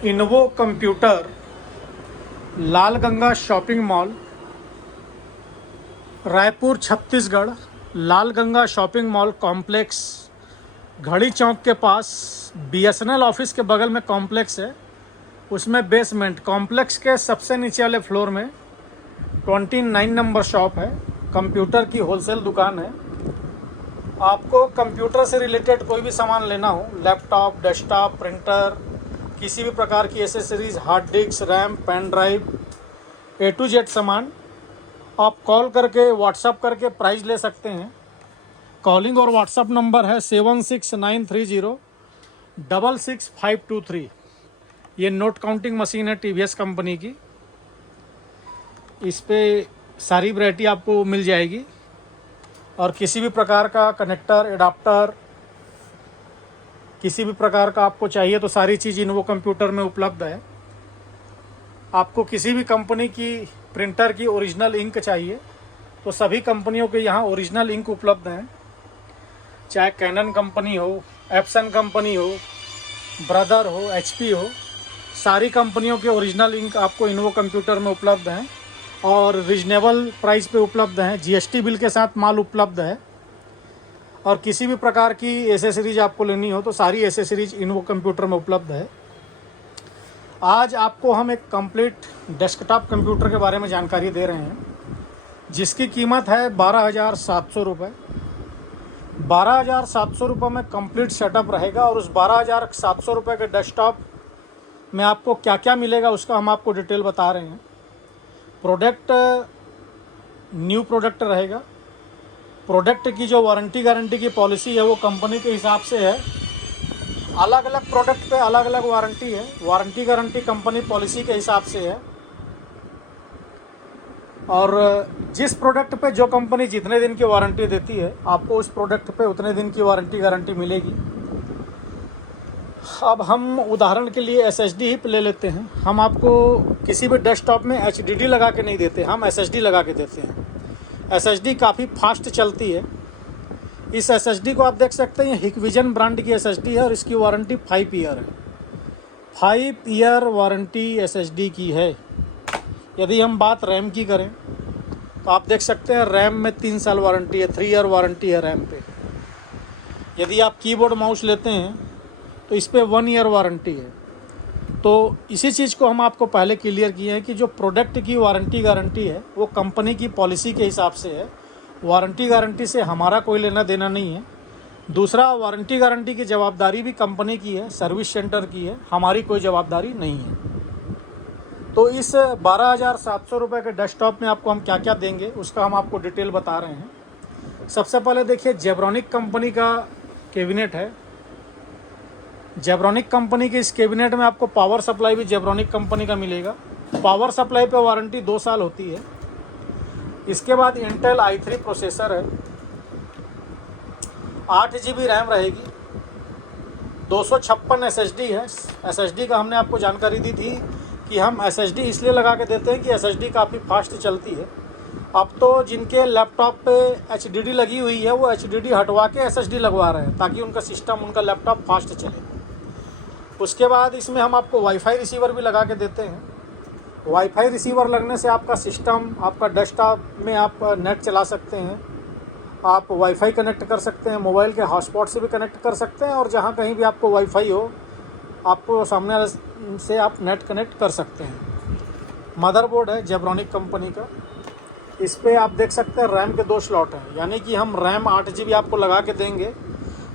इन्वो computer, लाल Ganga shopping mall, Raipur Chhattisgarh. लाल Ganga shopping mall complex घड़ी चौक के पास BSNL office के बगल में कॉम्प्लेक्स है, उसमें बेसमेंट कॉम्प्लेक्स के सबसे नीचे वाले फ्लोर में 29 नंबर शॉप है। कंप्यूटर की होलसेल दुकान है। आपको कंप्यूटर से रिलेटेड कोई भी सामान लेना हो, लैपटॉप, डेस्कटॉप, प्रिंटर, किसी भी प्रकार की accessories, hard disk, RAM, pen drive, A to Z सामान, आप कॉल करके व्हाट्सअप करके प्राइस ले सकते हैं। कॉलिंग और व्हाट्सअप नंबर है 7693066523। ये नोट काउंटिंग मशीन है TVS कंपनी की। इस पे सारी वैरायटी आपको मिल जाएगी और किसी भी प्रकार का कनेक्टर, एडाप्टर, किसी भी प्रकार का आपको चाहिए तो सारी चीज़ इन्वो कंप्यूटर में उपलब्ध है। आपको किसी भी कंपनी की प्रिंटर की ओरिजिनल इंक चाहिए तो सभी कंपनियों के यहाँ ओरिजिनल इंक उपलब्ध हैं। चाहे कैनन कंपनी हो, एप्सन कंपनी हो, ब्रदर हो, HP हो, सारी कंपनियों के ओरिजिनल इंक आपको इन्वो कंप्यूटर में उपलब्ध हैं और रिजनेबल प्राइस पे उपलब्ध हैं। GST बिल के साथ माल उपलब्ध है। और किसी भी प्रकार की एसेसरीज आपको लेनी हो तो सारी एसेसरीज इन्वो कंप्यूटर में उपलब्ध है। आज आपको हम एक कंप्लीट डेस्कटॉप कंप्यूटर के बारे में जानकारी दे रहे हैं, जिसकी कीमत है 12,700 रुपये। 12,700 रुपये में कंप्लीट सेटअप रहेगा और उस 12,700 रुपये के डेस्कटॉप में आपको क्या क्या मिलेगा उसका हम आपको डिटेल बता रहे हैं। प्रोडक्ट न्यू प्रोडक्ट रहेगा। प्रोडक्ट की जो वारंटी गारंटी की पॉलिसी है वो कंपनी के हिसाब से है। अलग अलग प्रोडक्ट पे अलग अलग वारंटी है। वारंटी गारंटी कंपनी पॉलिसी के हिसाब से है और जिस प्रोडक्ट पे जो कंपनी जितने दिन की वारंटी देती है आपको उस प्रोडक्ट पे उतने दिन की वारंटी गारंटी मिलेगी। अब हम उदाहरण के लिए SSD ही ले लेते हैं। हम आपको किसी भी डेस्कटॉप में HDD लगा के नहीं देते, हम SSD लगा के देते हैं। SSD काफ़ी फास्ट चलती है। इस SSD को आप देख सकते हैं, हिकविजन ब्रांड की SSD है और इसकी वारंटी 5 ईयर है। 5 ईयर वारंटी SSD की है। यदि हम बात रैम की करें तो आप देख सकते हैं रैम में 3 साल वारंटी है, 3 ईयर वारंटी है रैम पे। यदि आप कीबोर्ड माउस लेते हैं तो इस पर 1 ईयर वारंटी है। तो इसी चीज़ को हम आपको पहले क्लियर किए हैं कि जो प्रोडक्ट की वारंटी गारंटी है वो कंपनी की पॉलिसी के हिसाब से है। वारंटी गारंटी से हमारा कोई लेना देना नहीं है। दूसरा, वारंटी गारंटी की जवाबदारी भी कंपनी की है, सर्विस सेंटर की है, हमारी कोई जवाबदारी नहीं है। तो इस 12,700 रुपये के डेस्कटॉप में आपको हम क्या क्या देंगे उसका हम आपको डिटेल बता रहे हैं। सबसे पहले देखिए, जेब्रॉनिक कंपनी का कैबिनेट है। जेब्रॉनिक कंपनी के इस कैबिनेट में आपको पावर सप्लाई भी जेब्रॉनिक कंपनी का मिलेगा। पावर सप्लाई पे वारंटी 2 साल होती है। इसके बाद इंटेल i3 प्रोसेसर है, 8 GB रैम रहेगी, 256 SSD है। SSD का हमने आपको जानकारी दी थी कि हम SSD इसलिए लगा के देते हैं कि SSD काफ़ी फास्ट चलती है। अब तो जिनके लैपटॉप पे HDD लगी हुई है वो HDD हटवा के SSD लगवा रहे हैं ताकि उनका सिस्टम, उनका लैपटॉप फास्ट चले। उसके बाद इसमें हम आपको वाईफाई रिसीवर भी लगा के देते हैं। वाईफाई रिसीवर लगने से आपका सिस्टम, आपका डेस्कटॉप में आप नेट चला सकते हैं, आप वाईफाई कनेक्ट कर सकते हैं, मोबाइल के हॉटस्पॉट से भी कनेक्ट कर सकते हैं और जहाँ कहीं भी आपको वाईफाई हो आपको सामने से आप नेट कनेक्ट कर सकते हैं। मदरबोर्ड है जेब्रॉनिक कंपनी का। इस पर आप देख सकते हैं रैम के 2 स्लॉट हैं, यानी कि हम रैम 8 GB आपको लगा के देंगे।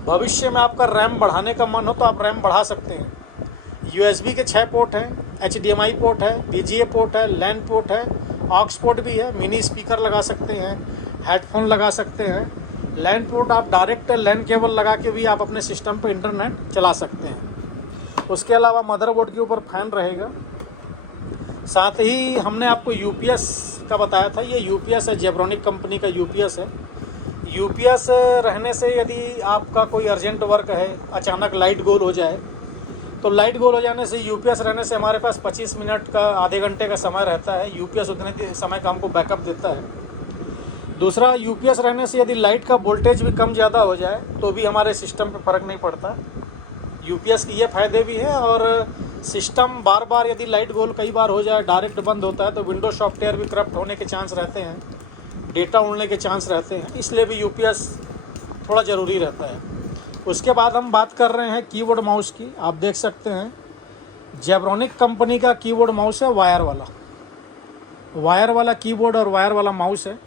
भविष्य में आपका रैम बढ़ाने का मन हो तो आप रैम बढ़ा सकते हैं। USB के 6 पोर्ट हैं, HDMI पोर्ट है, VGA पोर्ट है, LAN पोर्ट है, ऑक्स पोर्ट भी है। मिनी स्पीकर लगा सकते हैं, हेडफोन लगा सकते हैं। LAN पोर्ट आप डायरेक्ट LAN केबल लगा के भी आप अपने सिस्टम पर इंटरनेट चला सकते हैं। उसके अलावा मदरबोर्ड के ऊपर फैन रहेगा। साथ ही हमने आपको UPS का बताया था, ये UPS है, जेब्रॉनिक कंपनी का UPS है। UPS रहने से यदि आपका कोई अर्जेंट वर्क है, अचानक लाइट गोल हो जाए तो लाइट गोल हो जाने से UPS रहने से हमारे पास 25 मिनट का, आधे घंटे का समय रहता है। UPS उतने समय का हमको बैकअप देता है। दूसरा, UPS रहने से यदि लाइट का वोल्टेज भी कम ज़्यादा हो जाए तो भी हमारे सिस्टम पे फ़र्क नहीं पड़ता। UPS के ये फ़ायदे भी हैं और सिस्टम बार बार यदि लाइट गोल कई बार हो जाए, डायरेक्ट बंद होता है, तो विंडो सॉफ्टवेयर भी करप्ट होने के चांस रहते हैं, डेटा उड़ने के चांस रहते हैं, इसलिए भी यूपीएस थोड़ा ज़रूरी रहता है। उसके बाद हम बात कर रहे हैं कीबोर्ड माउस की। आप देख सकते हैं जेब्रॉनिक कंपनी का कीबोर्ड माउस है, वायर वाला कीबोर्ड और वायर वाला माउस है।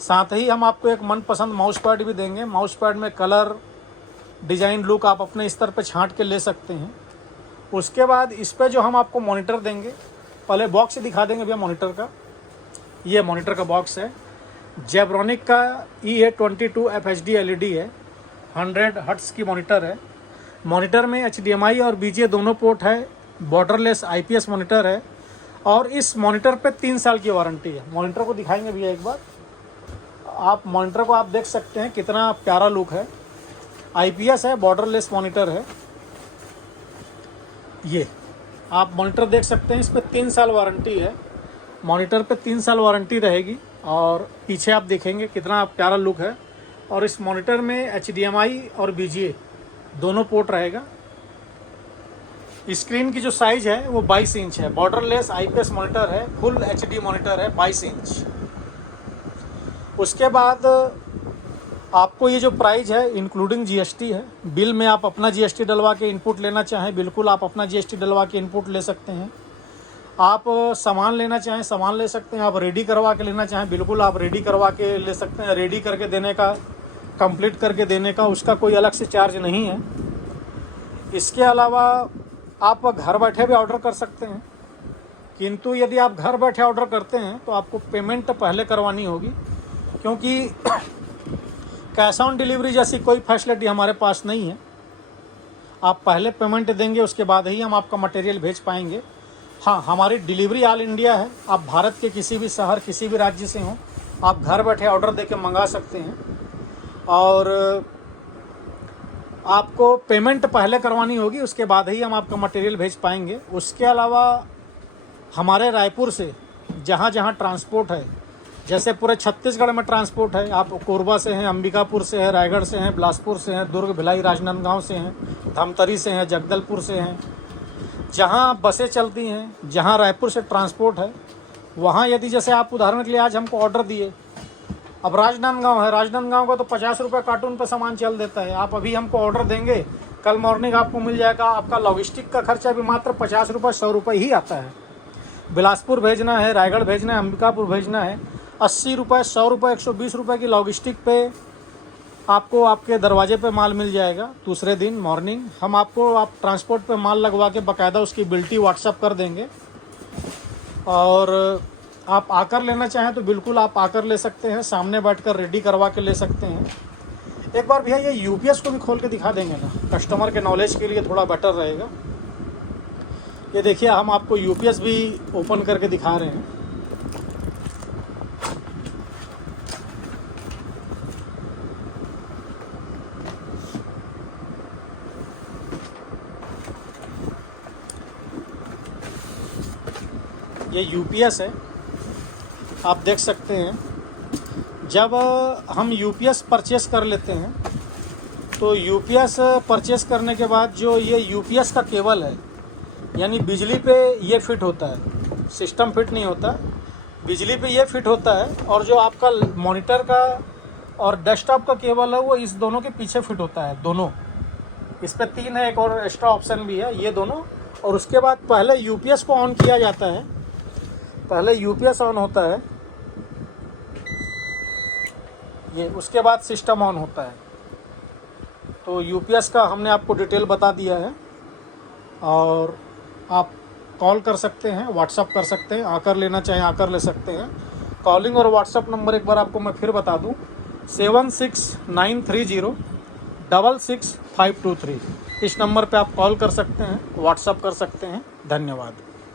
साथ ही हम आपको एक मनपसंद माउस पैड भी देंगे। माउस पैड में कलर, डिज़ाइन, लुक आप अपने स्तर पे छांट के ले सकते हैं। उसके बाद इस पे जो हम आपको मॉनिटर देंगे, पहले बॉक्स दिखा देंगे भैया मॉनिटर का। ये मॉनिटर का बॉक्स है, जेब्रॉनिक का EA22 FHD LED है, 100 हर्ट्ज़ की मॉनिटर है। मॉनिटर में HDMI और BGA दोनों पोर्ट है, बॉर्डरलेस IPS मॉनिटर है, और इस मॉनिटर पे 3 साल की वारंटी है। मॉनिटर को दिखाएंगे भैया एक बार। आप मॉनिटर को आप देख सकते हैं कितना प्यारा लुक है, IPS है, बॉर्डरलेस मॉनिटर है। ये आप मॉनिटर देख सकते हैं, इस पर 3 साल वारंटी है, मॉनिटर पे 3 साल वारंटी रहेगी। और पीछे आप देखेंगे कितना प्यारा लुक है, और इस मॉनिटर में HDMI और BGA दोनों पोर्ट रहेगा। स्क्रीन की जो साइज़ है वो 22 इंच है, बॉर्डरलेस IPS मॉनिटर है, फुल HD मॉनिटर है, 22 इंच। उसके बाद आपको ये जो प्राइस है इंक्लूडिंग GST है। बिल में आप अपना GST डलवा के इनपुट लेना चाहें, बिल्कुल आप अपना GST डलवा के इनपुट ले सकते हैं। आप सामान लेना चाहें सामान ले सकते हैं, आप रेडी करवा के लेना चाहें बिल्कुल आप रेडी करवा के ले सकते हैं। रेडी करके देने का, कंप्लीट करके देने का, उसका कोई अलग से चार्ज नहीं है। इसके अलावा आप घर बैठे भी ऑर्डर कर सकते हैं, किंतु यदि आप घर बैठे ऑर्डर करते हैं तो आपको पेमेंट पहले करवानी होगी, क्योंकि कैश ऑन डिलीवरी जैसी कोई फैसिलिटी हमारे पास नहीं है। आप पहले पेमेंट देंगे, उसके बाद ही हम आपका मटेरियल भेज पाएंगे। हाँ, हमारी डिलीवरी ऑल इंडिया है। आप भारत के किसी भी शहर, किसी भी राज्य से हों, आप घर बैठे ऑर्डर देके मंगा सकते हैं, और आपको पेमेंट पहले करवानी होगी, उसके बाद ही हम आपका मटेरियल भेज पाएंगे। उसके अलावा हमारे रायपुर से जहाँ जहाँ ट्रांसपोर्ट है, जैसे पूरे छत्तीसगढ़ में ट्रांसपोर्ट है, आप कोरबा से हैं, अंबिकापुर से है, रायगढ़ से हैं, बिलासपुर से हैं, दुर्ग, भिलाई, राजनांदगांव से हैं, धमतरी से हैं, जगदलपुर से हैं, जहाँ बसें चलती हैं, जहाँ रायपुर से ट्रांसपोर्ट है, वहाँ यदि जैसे आप उदाहरण के लिए आज हमको ऑर्डर दिए, अब राजनांदगांव है, राजनांदगांव का तो 50 रुपये कार्टून पर सामान चल देता है। आप अभी हमको ऑर्डर देंगे, कल मॉर्निंग आपको मिल जाएगा। आपका लॉजिस्टिक का खर्चा भी मात्र 50 रुपये 100 रुपये ही आता है। बिलासपुर भेजना है, रायगढ़ भेजना है, अंबिकापुर भेजना है, 80 रुपये, 100 रुपये, 120 रुपये की लॉजिस्टिक पे आपको आपके दरवाजे पे माल मिल जाएगा। दूसरे दिन मॉर्निंग हम आपको आप ट्रांसपोर्ट पे माल लगवा के बाकायदा उसकी बिल्टी व्हाट्सअप कर देंगे, और आप आकर लेना चाहें तो बिल्कुल आप आकर ले सकते हैं, सामने बैठकर रेडी करवा के ले सकते हैं। एक बार भैया ये UPS को भी खोल के दिखा देंगे ना, कस्टमर के नॉलेज के लिए थोड़ा बेटर रहेगा। ये देखिए हम आपको UPS भी ओपन करके दिखा रहे हैं। ये UPS है, आप देख सकते हैं। जब हम UPS परचेस कर लेते हैं तो UPS परचेस करने के बाद जो ये UPS का केबल है, यानी बिजली पे ये फिट होता है, सिस्टम फिट नहीं होता, बिजली पे ये फिट होता है। और जो आपका मॉनिटर का और डेस्कटॉप का केबल है वो इस दोनों के पीछे फिट होता है, दोनों। इस पे 3 है, एक और एक्स्ट्रा ऑप्शन भी है, ये दोनों। और उसके बाद पहले UPS को ऑन किया जाता है, पहले UPS ऑन होता है ये, उसके बाद सिस्टम ऑन होता है। तो UPS का हमने आपको डिटेल बता दिया है, और आप कॉल कर सकते हैं, व्हाट्सअप कर सकते हैं, आकर लेना चाहें आकर ले सकते हैं। कॉलिंग और व्हाट्सअप नंबर एक बार आपको मैं फिर बता दूं, 7693066523। इस नंबर पे आप कॉल कर सकते हैं, व्हाट्सअप कर सकते हैं। धन्यवाद।